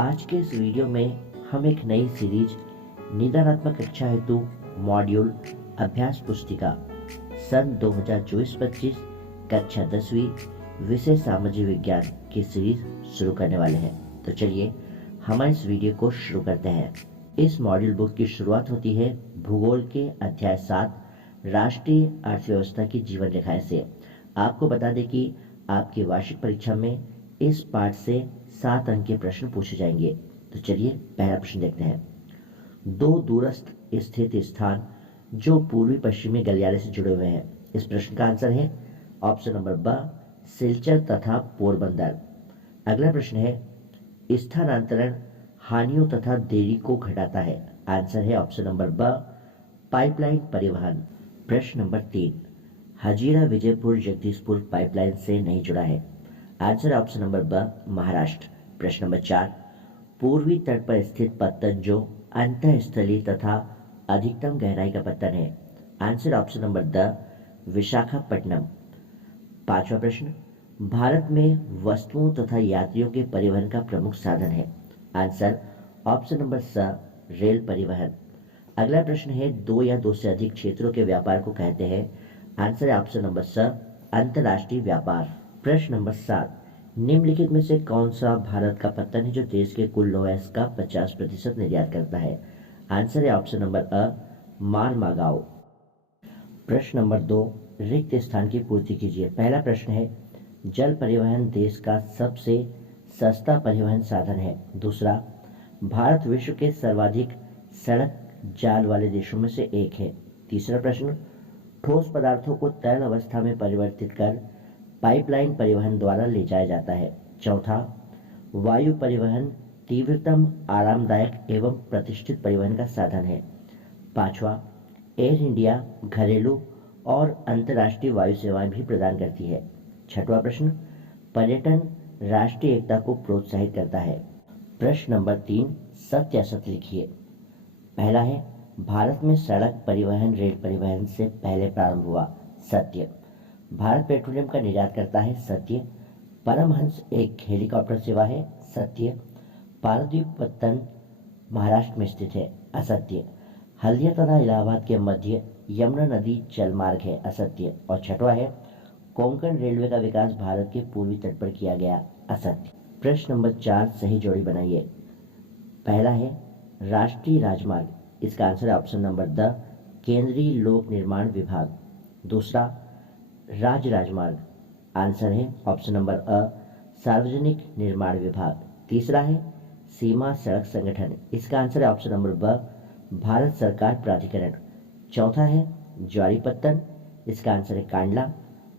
आज के इस वीडियो में हम एक नई सीरीज निदानात्मक कक्षा हेतु मॉड्यूल अभ्यास पुस्तिका सन 2024-25 कक्षा 10वीं विषय सामाजिक विज्ञान की सीरीज शुरू करने वाले हैं। तो चलिए हम इस वीडियो को शुरू करते हैं। इस मॉड्यूल बुक की शुरुआत होती है भूगोल के अध्याय 7 राष्ट्रीय अर्थव्यवस्था की जीवन रेखाएं से। आपको बता दें कि आपकी वार्षिक परीक्षा में इस पाठ से 7 अंक के प्रश्न पूछे जाएंगे। तो चलिए पहला प्रश्न देखते हैं। दो दूरस्थ स्थित स्थान जो पूर्वी पश्चिमी गलियारे से जुड़े हुए हैं। इस प्रश्न का आंसर है ऑप्शन नंबर ब सिलचर तथा पोरबंदर। अगला प्रश्न है स्थानांतरण हानियों तथा देरी को घटाता है। आंसर है ऑप्शन नंबर ब पाइपलाइन परिवहन। प्रश्न नंबर 3 हजीरा विजयपुर जगदीशपुर पाइपलाइन से नहीं जुड़ा है। आंसर ऑप्शन नंबर ब महाराष्ट्र। प्रश्न नंबर 4 पूर्वी तट पर स्थित पत्तन जो अंतःस्थलीय तथा अधिकतम गहराई का पत्तन है। Answer option number the Visakhapatnam. पांचवा प्रश्न भारत में वस्तुओं तथा यात्रियों के परिवहन का प्रमुख साधन है। आंसर ऑप्शन नंबर स रेल परिवहन। अगला प्रश्न है दो या दो से अधिक क्षेत्रों के व्यापार को कहते हैं। आंसर है ऑप्शन नंबर स अंतर्राष्ट्रीय व्यापार। प्रश्न नंबर 7 निम्नलिखित में से कौन सा भारत का पत्तन है जो देश के कुल लौह अयस्क का 50% निर्यात करता है। आंसर है ऑप्शन नंबर अ मारमागाओ। प्रश्न नंबर 2 रिक्त स्थान की पूर्ति कीजिए। पहला प्रश्न है जल परिवहन देश का सबसे सस्ता परिवहन साधन है। दूसरा भारत विश्व के सर्वाधिक सड़क जाल वाले देशों में से एक है। तीसरा प्रश्न ठोस पदार्थों को तरल अवस्था में परिवर्तित कर पाइपलाइन परिवहन द्वारा ले जाया जाता है। चौथा वायु परिवहन तीव्रतम आरामदायक एवं प्रतिष्ठित परिवहन का साधन है। पांचवा एयर इंडिया घरेलू और अंतर्राष्ट्रीय वायु सेवाएं भी प्रदान करती है। छठवां प्रश्न पर्यटन राष्ट्रीय एकता को प्रोत्साहित करता है। प्रश्न नंबर 3 सत्य असत्य लिखिए। पहला है भारत में सड़क परिवहन रेल परिवहन से पहले प्रारंभ हुआ। सत्य। भारत पेट्रोलियम का निर्यात करता है। सत्य। परमहंस एक हेलीकॉप्टर सेवा है। सत्य। पारदीप पत्तन महाराष्ट्र में स्थित है। असत्य। हल्दिया तथा इलाहाबाद के मध्य यमुना नदी जलमार्ग है। असत्य। और छठवा है कोंकण रेलवे का विकास भारत के पूर्वी तट पर किया गया। असत्य। प्रश्न नंबर 4 सही जोड़ी बनाइए। पहला है राष्ट्रीय राजमार्ग। इसका आंसर है ऑप्शन नंबर द केंद्रीय लोक निर्माण विभाग। दूसरा राज्य राजमार्ग। आंसर है ऑप्शन नंबर अ सार्वजनिक निर्माण विभाग। तीसरा है सीमा सड़क संगठन। इसका आंसर है ऑप्शन नंबर ब भारत सरकार प्राधिकरण। चौथा है ज्वारी पत्तन। इसका आंसर है कांडला।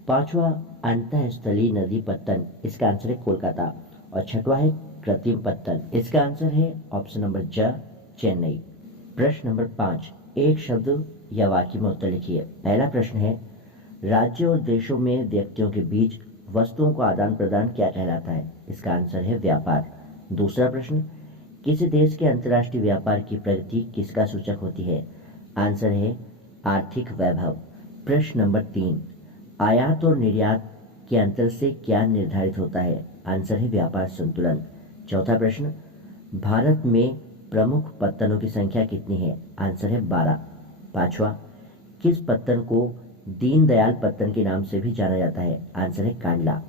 पांचवा अंतःस्थलीय नदी पत्तन। इसका आंसर है कोलकाता। और छठवा है कृत्रिम पत्तन। इसका आंसर है ऑप्शन नंबर ज चेन्नई। प्रश्न नंबर 5 एक शब्द या वाक्य में उत्तर लिखिए। पहला प्रश्न है राज्यों और देशों में व्यक्तियों के बीच वस्तुओं का आदान प्रदान क्या कहलाता है। इसका आंसर है व्यापार। दूसरा प्रश्न किसी देश के अंतर्राष्ट्रीय व्यापार की प्रगति किसका सूचक होती है। आंसर है आर्थिक वैभव। प्रश्न नंबर 3 आयात और निर्यात के अंतर से क्या निर्धारित होता है। आंसर है व्यापार संतुलन। चौथा प्रश्न भारत में प्रमुख पत्तनों की संख्या कितनी है। आंसर है 12। पांचवा किस पत्तन को दीनदयाल पत्तन के नाम से भी जाना जाता है। आंसर है कांडला।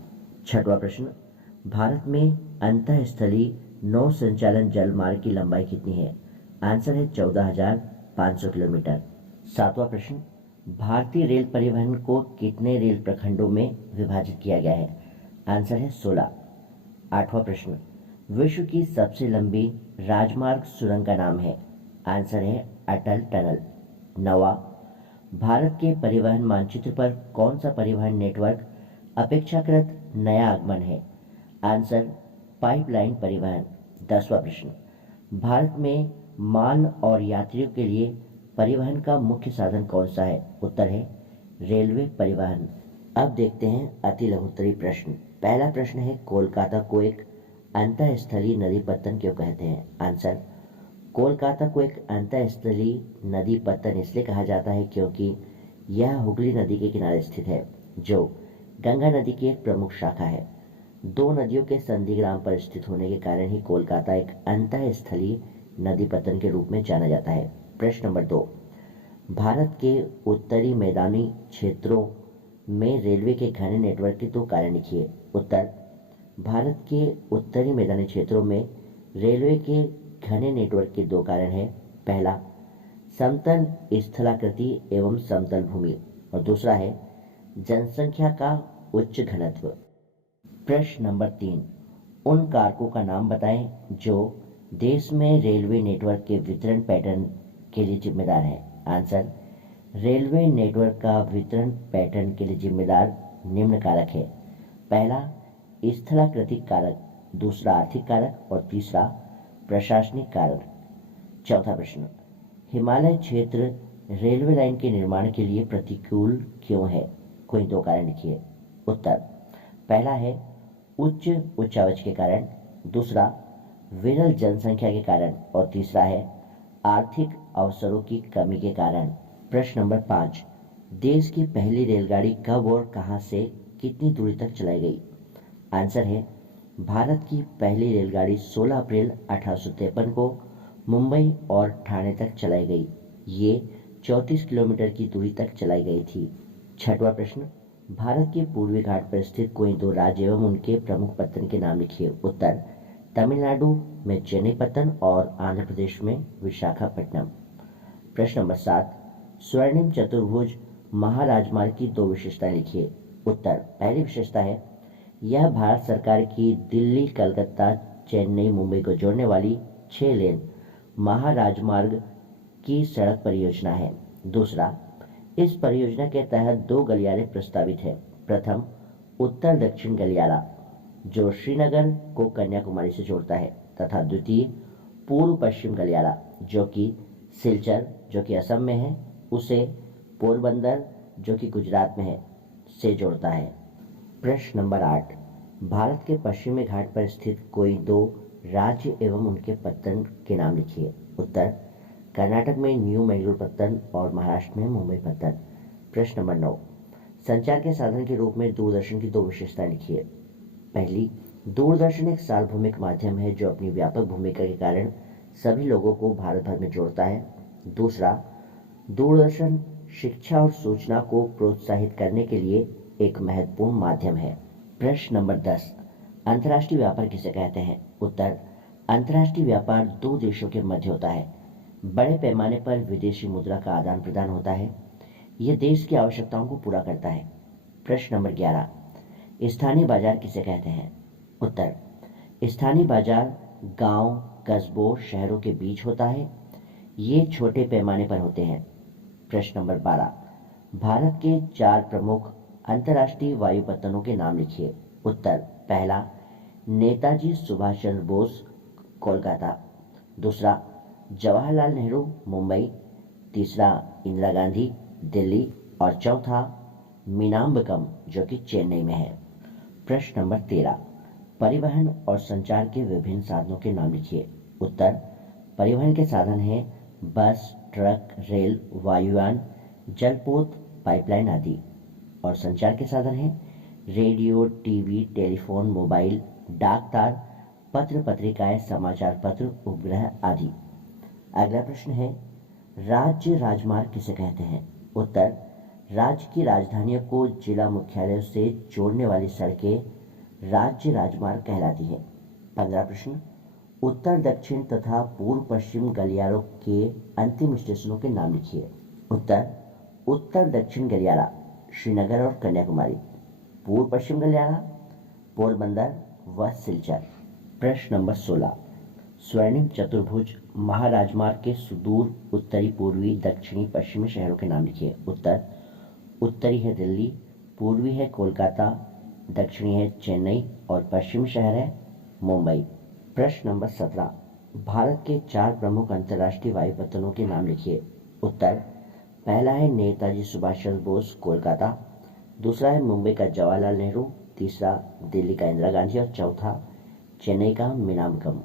छठवां प्रश्न भारत में अंतःस्थलीय नौ संचालन जल मार्ग की लंबाई कितनी है। आंसर है 14,500 किलोमीटर। सातवां प्रश्न भारतीय रेल परिवहन को कितने रेल प्रखंडों में विभाजित किया गया है। आंसर है 16। आठवां प्रश्न विश्व की सबसे लंबी राजमार्ग सुरंग का नाम है। आंसर है अटल टनल। नवा भारत के परिवहन मानचित्र पर कौन सा परिवहन नेटवर्क अपेक्षाकृत नया आगमन है। आंसर पाइपलाइन परिवहन। 10वां प्रश्न भारत में माल और यात्रियों के लिए परिवहन का मुख्य साधन कौन सा है। उत्तर है रेलवे परिवहन। अब देखते हैं अति लघुत्तरीय प्रश्न। पहला प्रश्न है कोलकाता को एक अंतःस्थलीय नदी पत्तन क्यों कहते हैं। आंसर कोलकाता को एक अंतःस्थलीय नदी पत्तन इसलिए कहा जाता है क्योंकि यह हुगली नदी के किनारे स्थित है जो गंगा नदी की एक प्रमुख शाखा है। दो नदियों के संधिग्राम पर स्थित होने के कारण ही कोलकाता एक अंतःस्थलीय नदी पत्तन के रूप में जाना जाता है। प्रश्न नंबर 2, भारत के उत्तरी मैदानी क्षेत्रों में रेलवे के घने नेटवर्क के दो कारण लिखिए। उत्तर, भारत के उत्तरी मैदानी क्षेत्रों में रेलवे के घने नेटवर्क के दो कारण हैं। पहला, समतल स्थलाकृति एवं समतल भूमि, और दूसरा है जनसंख्या का उच्च घनत्व। प्रश्न नंबर 3, उन कारकों का नाम बताएं जो देश में रेलवे नेटवर्क के वितरण पैटर्न के लिए जिम्मेदार है। आंसर, रेलवे नेटवर्क का वितरण पैटर्न के लिए जिम्मेदार निम्न कारक है। पहला, स्थलाकृतिक कारक, दूसरा आर्थिक कारक और तीसरा प्रशासनिक कारक। चौथा प्रश्न, हिमालय क्षेत्र रेलवे लाइन के निर्माण के लिए प्रतिकूल क्यों है? कोई दो कारण लिखिए। उत्तर, पहला है उच्च उच्चावच के कारण, दूसरा विरल जनसंख्या के कारण और तीसरा है आर्थिक अवसरों की कमी के कारण। प्रश्न नंबर 5, देश की पहली रेलगाड़ी कब और कहां से कितनी दूरी तक चलाई गई? आंसर है, भारत की पहली रेलगाड़ी 16 अप्रैल 1853 को मुंबई और ठाणे तक चलाई गई। ये 34 किलोमीटर की दूरी तक चलाई गई थी। छठवां प्रश्न, भारत के पूर्वी घाट पर स्थित कोई दो राज्य एवं उनके प्रमुख पत्तन के नाम लिखिए। उत्तर, तमिलनाडु में चेन्नई पत्तन और आंध्र प्रदेश में विशाखापट्टनम। प्रश्न नंबर 7, स्वर्णिम चतुर्भुज महाराजमार्ग की दो विशेषताएं लिखिए। उत्तर, पहली विशेषता है यह भारत सरकार की दिल्ली कलकत्ता चेन्नई मुंबई को जोड़ने वाली 6 लेन महाराजमार्ग की सड़क परियोजना है। दूसरा, इस परियोजना के तहत दो गलियारे प्रस्तावित है। प्रथम, उत्तर दक्षिण गलियारा जो श्रीनगर को कन्याकुमारी से जोड़ता है, तथा द्वितीय पूर्व पश्चिम गलियारा जो कि सिलचर जो कि असम में है उसे पोरबंदर जो कि गुजरात में है से जोड़ता है। प्रश्न नंबर 8, भारत के पश्चिमी घाट पर स्थित कोई दो राज्य एवं उनके पत्तन के नाम लिखिए। उत्तर, कर्नाटक में न्यू मैंगलोर पत्तन और महाराष्ट्र में मुंबई पत्तन। प्रश्न नंबर 9, संचार के साधन के रूप में दूरदर्शन की दो विशेषताएं लिखिए। पहली, दूरदर्शन एक सार्वभौमिक माध्यम है जो अपनी व्यापक भूमिका के कारण सभी लोगों को भारत भर में जोड़ता है। दूसरा, दूरदर्शन शिक्षा और सूचना को प्रोत्साहित करने के लिए एक महत्वपूर्ण माध्यम है। प्रश्न नंबर 10, अंतर्राष्ट्रीय व्यापार किसे कहते हैं? उत्तर, अंतर्राष्ट्रीय व्यापार दो देशों के मध्य होता है। बड़े पैमाने पर विदेशी मुद्रा का आदान प्रदान होता है। यह देश की आवश्यकताओं को पूरा करता है। प्रश्न नंबर 11, स्थानीय बाजार किसे कहते हैं? उत्तर, स्थानीय बाजार गांव, कस्बों, शहरों के बीच होता है। ये छोटे पैमाने पर होते हैं। प्रश्न नंबर 12, भारत के 4 प्रमुख अंतर्राष्ट्रीय वायु पत्तनों के नाम लिखिए। उत्तर, पहला, नेताजी सुभाष चंद्र बोस कोलकाता, दूसरा जवाहरलाल नेहरू मुंबई, तीसरा इंदिरा गांधी दिल्ली और चौथा मीनाम्बकम जो कि चेन्नई में है। प्रश्न नंबर 13, परिवहन और संचार के विभिन्न साधनों के नाम लिखिए। उत्तर, परिवहन के साधन हैं बस, ट्रक, रेल, वायुयान, जलपोत, पाइपलाइन आदि। और संचार के साधन हैं रेडियो, टीवी, टेलीफोन, मोबाइल, डाक तार, पत्र पत्रिकाएं, समाचार पत्र, उपग्रह आदि। अगला प्रश्न है, राज्य राजमार्ग किसे कहते हैं? उत्तर, राज्य की राजधानियों को जिला मुख्यालयों से जोड़ने वाली सड़कें राज्य राजमार्ग कहलाती हैं। 15 प्रश्न, उत्तर दक्षिण तथा पूर्व पश्चिम गलियारों के अंतिम स्टेशनों के नाम लिखिए। उत्तर, उत्तर दक्षिण गलियारा श्रीनगर और कन्याकुमारी, पूर्व पश्चिम गलियारा पोरबंदर व सिलचर। प्रश्न नंबर 16, स्वर्णिम चतुर्भुज महाराजमार्ग के सुदूर उत्तरी, पूर्वी, दक्षिणी, पश्चिमी शहरों के नाम लिखिए। उत्तर, उत्तरी है दिल्ली, पूर्वी है कोलकाता, दक्षिणी है चेन्नई और पश्चिमी शहर है मुंबई। प्रश्न नंबर 17, भारत के 4 प्रमुख अंतर्राष्ट्रीय वायुपत्तनों के नाम लिखिए। उत्तर, पहला है नेताजी सुभाष चंद्र बोस कोलकाता, दूसरा है मुंबई का जवाहरलाल नेहरू, तीसरा दिल्ली का इंदिरा गांधी और चौथा चेन्नई का मीनाम्बकम।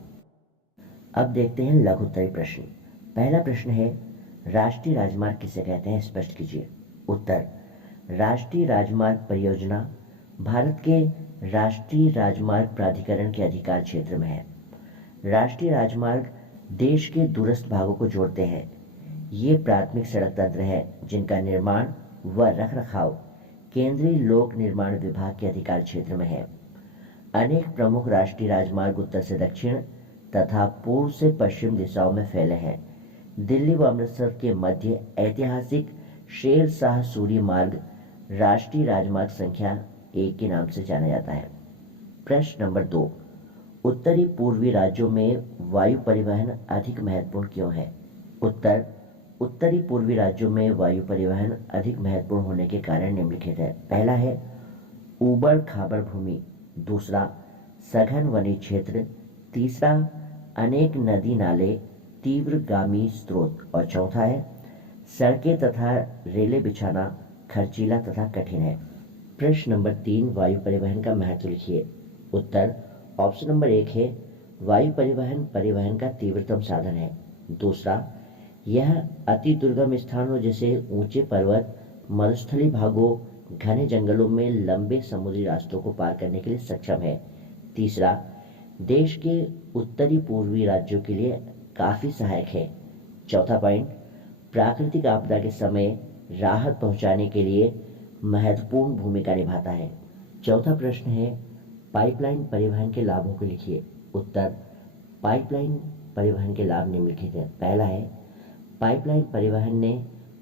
अब देखते हैं लघु उत्तरीय प्रश्न। पहला प्रश्न है, राष्ट्रीय राजमार्ग किसे कहते हैं? स्पष्ट कीजिए। उत्तर, राष्ट्रीय राजमार्ग परियोजना भारत के राष्ट्रीय राजमार्ग प्राधिकरण के अधिकार क्षेत्र में है। राष्ट्रीय राजमार्ग देश के दूरस्थ भागों को जोड़ते हैं। ये प्राथमिक सड़क तंत्र है जिनका निर्माण व रखरखाव केंद्रीय लोक निर्माण विभाग के अधिकार क्षेत्र में है। अनेक प्रमुख राष्ट्रीय राजमार्ग उत्तर से दक्षिण तथा पूर्व से पश्चिम दिशाओं में फैले हैं। दिल्ली व अमृतसर के मध्य ऐतिहासिक शेर शाह सूरी मार्ग राष्ट्रीय राजमार्ग संख्या 1 के नाम से जाना जाता है। प्रश्न नंबर 2, उत्तरी पूर्वी राज्यों में वायु परिवहन अधिक महत्वपूर्ण क्यों है? उत्तर, उत्तरी पूर्वी राज्यों में वायु परिवहन अधिक महत्वपूर्ण होने के कारण निम्नलिखित है। पहला है ऊबड़ खाबड़ भूमि, दूसरा सघन वनी क्षेत्र, तीसरा अनेक नदी नाले तीव्रगामी स्रोत और चौथा है सड़कें तथा रेलें बिछाना खर्चीला तथा कठिन है। प्रश्न नंबर 3, वायु परिवहन का महत्व लिखिए। उत्तर, ऑप्शन नंबर 1 है वायु परिवहन परिवहन का तीव्रतम साधन है। दूसरा, यह अति दुर्गम स्थानों जैसे ऊंचे पर्वत, मरुस्थलीय भागों, घने जंगलों में लंबे समुद्री रास्तों को पार करने के लिए सक्षम है। तीसरा, देश के उत्तरी पूर्वी राज्यों के लिए काफी सहायक है। चौथा पॉइंट, प्राकृतिक आपदा के समय राहत पहुंचाने के लिए महत्वपूर्ण भूमिका निभाता है। चौथा प्रश्न है पाइपलाइन परिवहन के लाभों को लिखिए। उत्तर, पाइपलाइन परिवहन के लाभ निम्नलिखित है। पहला है पाइपलाइन परिवहन ने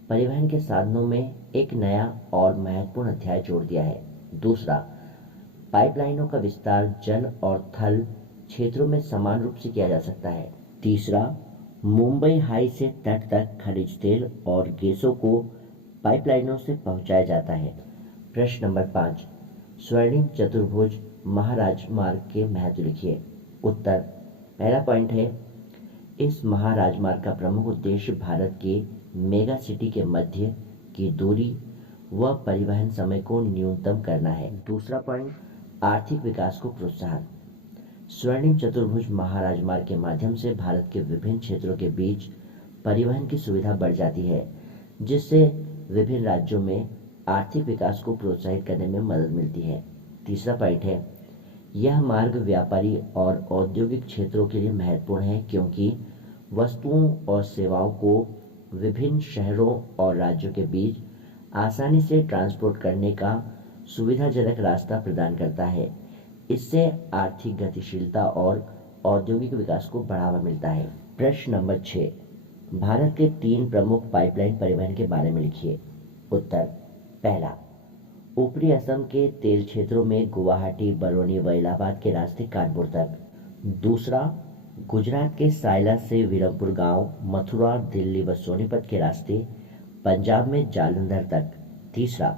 परिवहन के साधनों में एक नया और महत्वपूर्ण अध्याय जोड़ दिया है। दूसरा, पाइपलाइनों का विस्तार जल और थल क्षेत्रों में समान रूप से किया जा सकता है। तीसरा, मुंबई हाई से तट तक खनिज तेल और गैसों को पाइपलाइनों से पहुंचाया जाता है। प्रश्न नंबर 5, स्वर्णिम चतुर्भुज महाराजमार्ग के महत्व लिखिए। उत्तर, पहला पॉइंट है इस महाराजमार्ग का प्रमुख उद्देश्य भारत के मेगा सिटी के मध्य की दूरी व परिवहन समय को न्यूनतम करना है। दूसरा पॉइंट, आर्थिक विकास को प्रोत्साहन। स्वर्णिम चतुर्भुज महाराजमार्ग के माध्यम से भारत के विभिन्न क्षेत्रों के बीच परिवहन की सुविधा बढ़ जाती है, जिससे विभिन्न राज्यों में आर्थिक विकास को प्रोत्साहित करने में मदद मिलती है। तीसरा पॉइंट है यह मार्ग व्यापारी और औद्योगिक क्षेत्रों के लिए महत्वपूर्ण है क्योंकि वस्तुओं और सेवाओं को विभिन्न शहरों और राज्यों के बीच आसानी से ट्रांसपोर्ट करने का सुविधाजनक रास्ता प्रदान करता है। इससे आर्थिक गतिशीलता और औद्योगिक विकास को बढ़ावा मिलता है। प्रश्न नंबर 6, भारत के 3 प्रमुख पाइपलाइन परिवहन के बारे में लिखिए। उत्तर, पहला, ऊपरी असम के तेल क्षेत्रों में गुवाहाटी, बरौनी व इलाहाबाद के रास्ते कानपुर तक। दूसरा, गुजरात के सायला से वीरमपुर गांव, मथुरा, दिल्ली व सोनीपत के रास्ते पंजाब में जालंधर तक। तीसरा,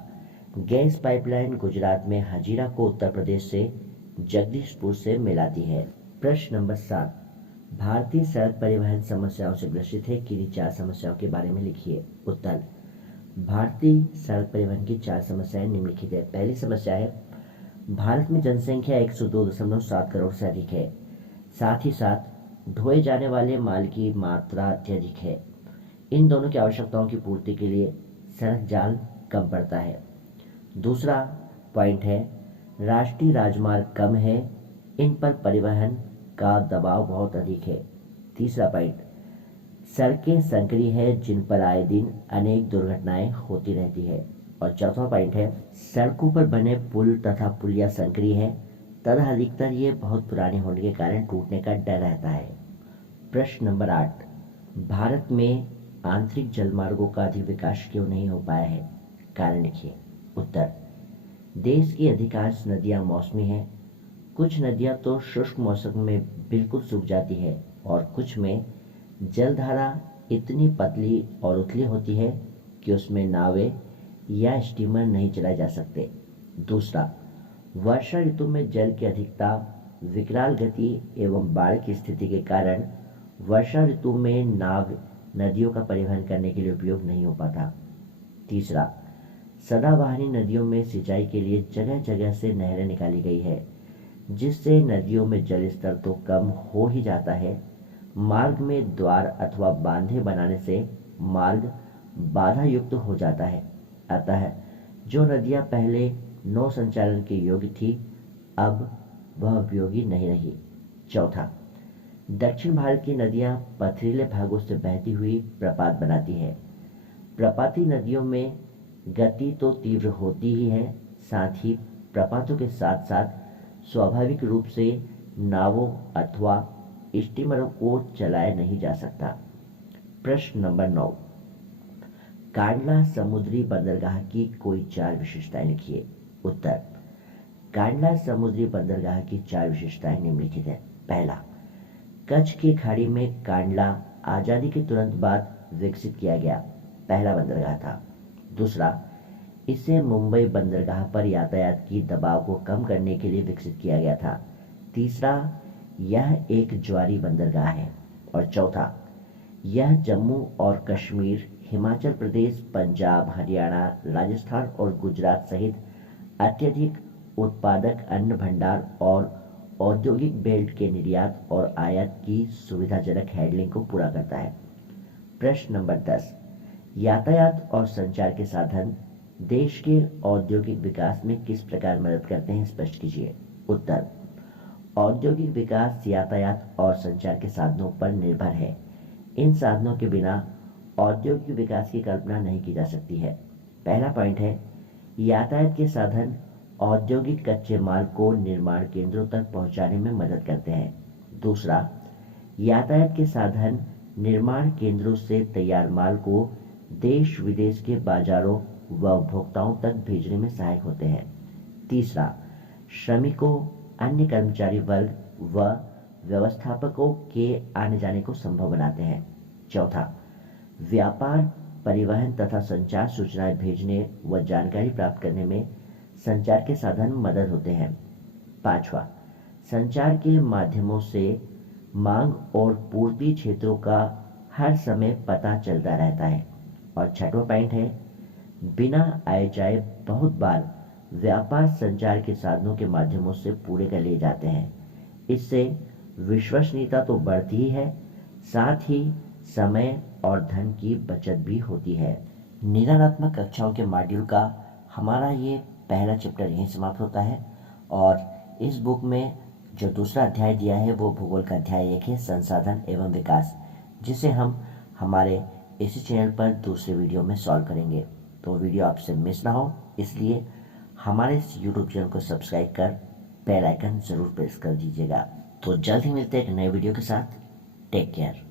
गैस पाइपलाइन गुजरात में हजीरा को उत्तर प्रदेश से जगदीशपुर से मिलाती है। प्रश्न नंबर 7, भारतीय सड़क परिवहन समस्याओं से ग्रसित है, किन्हीं 4 समस्याओं के बारे में लिखिए। उत्तर, भारतीय सड़क परिवहन की 4 समस्याएं निम्नलिखित है। पहली समस्या है भारत में जनसंख्या 102.7 करोड़ से अधिक है, साथ ही साथ ढोए जाने वाले माल की मात्रा अत्यधिक है। इन दोनों की आवश्यकताओं की पूर्ति के लिए सड़क जाल कम पड़ता है। दूसरा पॉइंट है राष्ट्रीय राजमार्ग कम है, इन पर परिवहन का दबाव बहुत अधिक है। तीसरा पॉइंट, सड़कें संकरी है जिन पर आए दिन अनेक दुर्घटनाएं होती रहती है। और चौथा पॉइंट है सड़कों पर बने पुल तथा पुलिया संकरी है तथा अधिकतर ये बहुत पुराने होने के कारण टूटने का डर रहता है। प्रश्न नंबर 8, भारत में आंतरिक जलमार्गों का अधिक विकास क्यों नहीं हो पाया है, कारण लिखिए। उत्तर, देश की अधिकांश नदियां मौसमी हैं। कुछ नदियां तो शुष्क मौसम में बिल्कुल सूख जाती है और कुछ में जलधारा इतनी पतली और उथली होती है कि उसमें नावें या स्टीमर नहीं चलाए जा सकते। दूसरा, वर्षा ऋतु में जल की अधिकता, विकराल गति एवं बाढ़ की स्थिति के कारण वर्षा ऋतु में नाव नदियों का परिवहन करने के लिए उपयोग नहीं हो पाता। तीसरा, सदाबहारी नदियों में सिंचाई के लिए जगह जगह से नहरें निकाली गई है, जिससे नदियों में जल स्तर तो कम हो ही जाता है, मार्ग में द्वार अथवा बांधे बनाने से मार्ग बाधा युक्त हो जाता है। अतः जो नदियां पहले नौ संचालन के योग्य थी, अब वह उपयोगी नहीं रही। चौथा, दक्षिण भारत की नदियां पथरीले भागों से बहती हुई प्रपात बनाती है। प्रपाती नदियों में गति तो तीव्र होती ही है, साथ ही प्रपातों के साथ साथ स्वाभाविक रूप से नावों अथवा स्टीमरों को चलाया नहीं जा सकता। प्रश्न नंबर 9, कांडला समुद्री बंदरगाह की कोई 4 विशेषताएं लिखिए। उत्तर, कांडला समुद्री बंदरगाह की 4 विशेषताएं निम्नलिखित है। पहला, कच्छ की खाड़ी में कांडला आजादी के तुरंत बाद विकसित किया गया पहला बंदरगाह था। दूसरा, इसे मुंबई बंदरगाह पर यातायात की दबाव को कम करने के लिए विकसित किया गया था। तीसरा, यह एक ज्वारी बंदरगाह है। और चौथा, यह जम्मू और कश्मीर, हिमाचल प्रदेश, पंजाब, हरियाणा, राजस्थान और गुजरात सहित अत्यधिक उत्पादक अन्न भंडार और औद्योगिक बेल्ट के निर्यात और आयात की सुविधाजनक हैंडलिंग को पूरा करता है। प्रश्न नंबर 10, यातायात और संचार के साधन देश के औद्योगिक विकास में किस प्रकार मदद करते हैं, स्पष्ट कीजिए। उत्तर, औद्योगिक विकास यातायात और संचार के साधनों पर निर्भर है। इन साधनों के बिना औद्योगिक विकास की कल्पना नहीं की जा सकती है। पहला पॉइंट है, यातायात के साधन औद्योगिक कच्चे माल को निर्माण केंद्रों तक पहुंचाने में मदद करते हैं। दूसरा, यातायात के साधन निर्माण केंद्रों से तैयार माल को देश विदेश के बाजारों व उपभोक्ताओं तक भेजने में सहायक होते हैं। तीसरा, श्रमिकों, अन्य कर्मचारी वर्ग व व्यवस्थापकों के आने जाने को संभव बनाते हैं। चौथा, व्यापार, परिवहन तथा संचार सूचनाएं भेजने व जानकारी प्राप्त करने में संचार के साधन मदद होते हैं। पांचवा, संचार के माध्यमों से मांग और पूर्ति क्षेत्रों का हर समय पता चलता रहता है। और छठवां पॉइंट है, बिना आए जाए बहुत बार व्यापार संचार के साधनों के माध्यमों से पूरे कर लिए जाते हैं। इससे विश्वसनीयता तो बढ़ती ही है, साथ ही समय और धन की बचत भी होती है। निदानात्मक कक्षाओं के मॉड्यूल का हमारा ये पहला चैप्टर यहीं समाप्त होता है। और इस बुक में जो दूसरा अध्याय दिया है वो भूगोल का अध्याय 1 है, संसाधन एवं विकास, जिसे हम हमारे इसी चैनल पर दूसरे वीडियो में सॉल्व करेंगे। तो वीडियो आपसे मिस ना हो, इसलिए हमारे इस यूट्यूब चैनल को सब्सक्राइब कर बेल आइकन जरूर प्रेस कर दीजिएगा। तो जल्द ही मिलते हैं एक नए वीडियो के साथ। Take care.